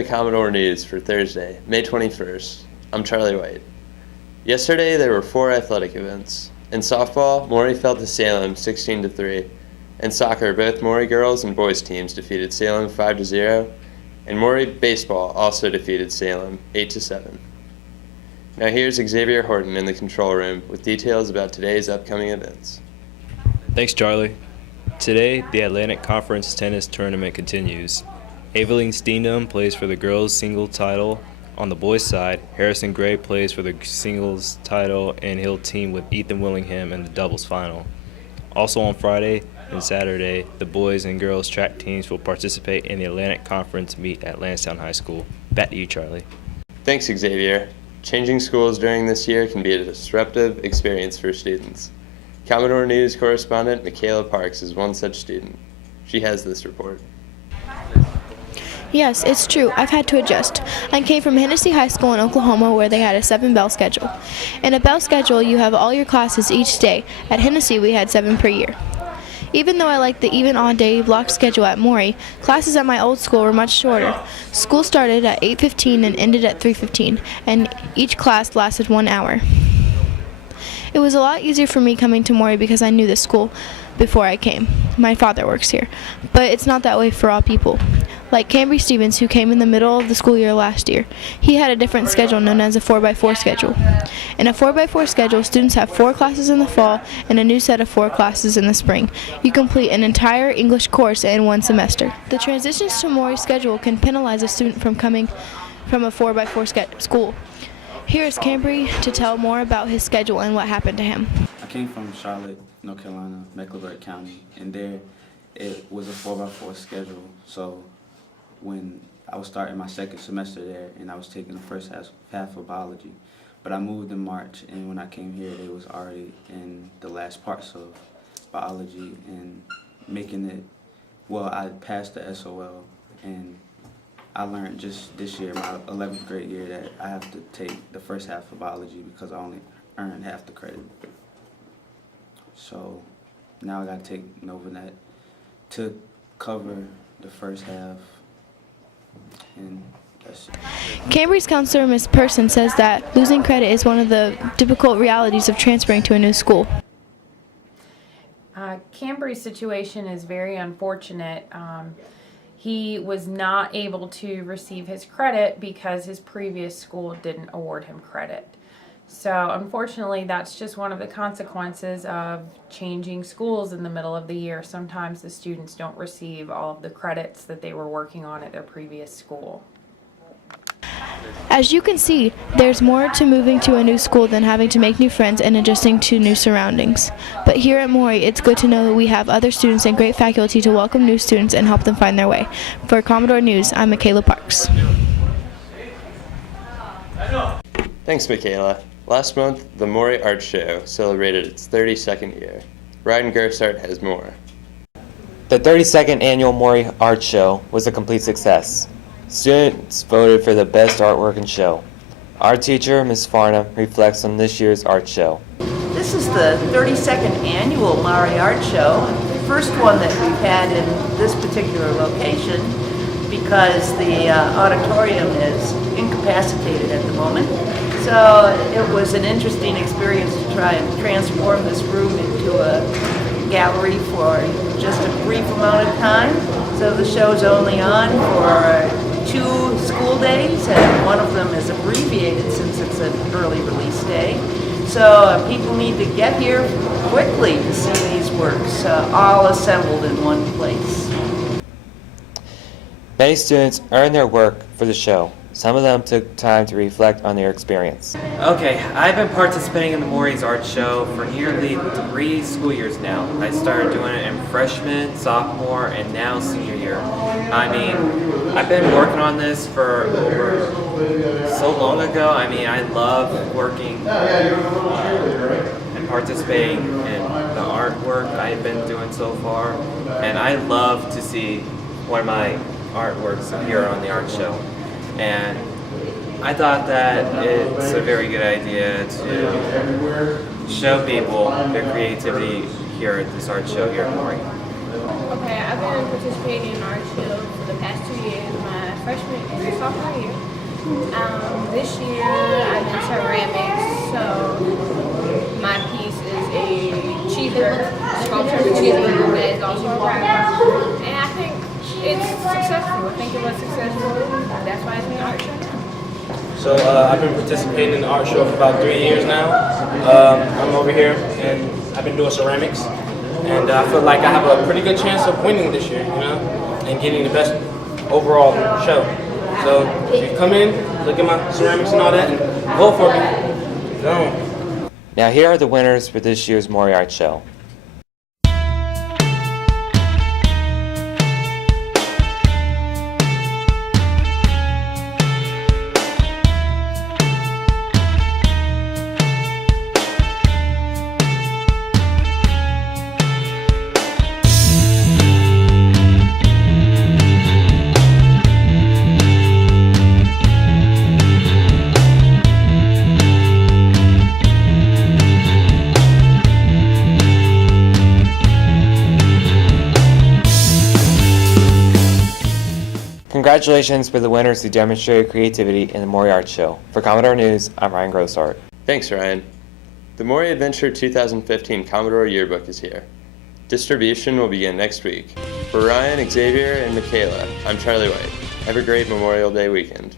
The Commodore News for Thursday, May 21st. I'm Charlie White. Yesterday there were 4 athletic events. In softball, Maury fell to Salem 16-3. In soccer, both Maury girls and boys teams defeated Salem 5-0, and Maury baseball also defeated Salem 8-7. Now here's Xavier Horton in the control room with details about today's upcoming events. Thanks, Charlie. Today, the Atlantic Conference tennis tournament continues. Aveline Steendam plays for the girls' singles title. On the boys' side, Harrison Gray plays for the singles title, and he'll team with Ethan Willingham in the doubles final. Also on Friday and Saturday, the boys and girls track teams will participate in the Atlantic Conference meet at Lansdowne High School. Back to you, Charlie. Thanks, Xavier. Changing schools during this year can be a disruptive experience for students. Commodore News correspondent Michaela Parks is one such student. She has this report. Yes, it's true. I've had to adjust. I came from Hennessy High School in Oklahoma where they had a 7-bell schedule. In a bell schedule, you have all your classes each day. At Hennessy, we had 7 per year. Even though I liked the even odd-day block schedule at Maury, classes at my old school were much shorter. School started at 8:15 and ended at 3:15, and each class lasted 1 hour. It was a lot easier for me coming to Maury because I knew the school before I came. My father works here, but it's not that way for all people. Like Cambry Stevens, who came in the middle of the school year last year. He had a different schedule known as a 4x4 schedule. In a 4x4 schedule, students have 4 classes in the fall and a new set of 4 classes in the spring. You complete an entire English course in 1 semester. The transitions to Maury's schedule can penalize a student from coming from a 4x4 school. Here is Cambry to tell more about his schedule and what happened to him. I came from Charlotte, North Carolina, Mecklenburg County, and there it was a 4x4 schedule. So when I was starting my second semester there, and I was taking the first half of biology, but I moved in March, and when I came here, it was already in the last parts of biology and making it. Well, I passed the SOL, and I learned just this year, my 11th grade year, that I have to take the first half of biology because I only earned half the credit. So now I got to take NovaNet to cover the first half, and that's it. Cambry's counselor, Ms. Person, says that losing credit is one of the difficult realities of transferring to a new school. Cambry's situation is very unfortunate. He was not able to receive his credit because his previous school didn't award him credit. So unfortunately, that's just one of the consequences of changing schools in the middle of the year. Sometimes the students don't receive all of the credits that they were working on at their previous school. As you can see, there's more to moving to a new school than having to make new friends and adjusting to new surroundings. But here at Maury, it's good to know that we have other students and great faculty to welcome new students and help them find their way. For Commodore News, I'm Michaela Parks. Thanks, Michaela. Last month, the Maury Art Show celebrated its 32nd year. Ryan Gersart has more. The 32nd annual Maury Art Show was a complete success. Students voted for the best artwork and show. Our teacher, Ms. Farnham, reflects on this year's art show. This is the 32nd annual Maury Art Show, the first one that we've had in this particular location because the auditorium is incapacitated at the moment. So it was an interesting experience to try and transform this room into a gallery for just a brief amount of time. So the show's only on for 2 school days, and one of them is abbreviated since it's an early release day. So people need to get here quickly to see these works, all assembled in one place. Many students earned their work for the show. Some of them took time to reflect on their experience. Okay, I've been participating in the Maury's Art Show for nearly 3 school years now. I started doing it in freshman, sophomore, and now senior year. I mean, I've been working on this for over so long ago. I mean, I love working and participating in the artwork I've been doing so far. And I love to see one of my artworks appear on the art show. And I thought that it's a very good idea to show people their creativity here at this art show here at Maury. Okay, I've been participating in art show for the past 2 years, my freshman and sophomore year. This year I'm in ceramics, so my piece is a cheeseburger, sculpture of a cheeseburger that is also a wrapper. And I think it's successful. I think it was successful. That's why it's an art show now. So I've been participating in the art show for about 3 years now. I'm over here and I've been doing ceramics. And I feel like I have a pretty good chance of winning this year, and getting the best overall show. So if you come in, look at my ceramics and all that, and vote for me. Go. Now here are the winners for this year's Maury Art Show. Congratulations for the winners who demonstrated creativity in the Maury Art Show. For Commodore News, I'm Ryan Grossart. Thanks, Ryan. The Maury Adventure 2015 Commodore Yearbook is here. Distribution will begin next week. For Ryan, Xavier, and Michaela, I'm Charlie White. Have a great Memorial Day weekend.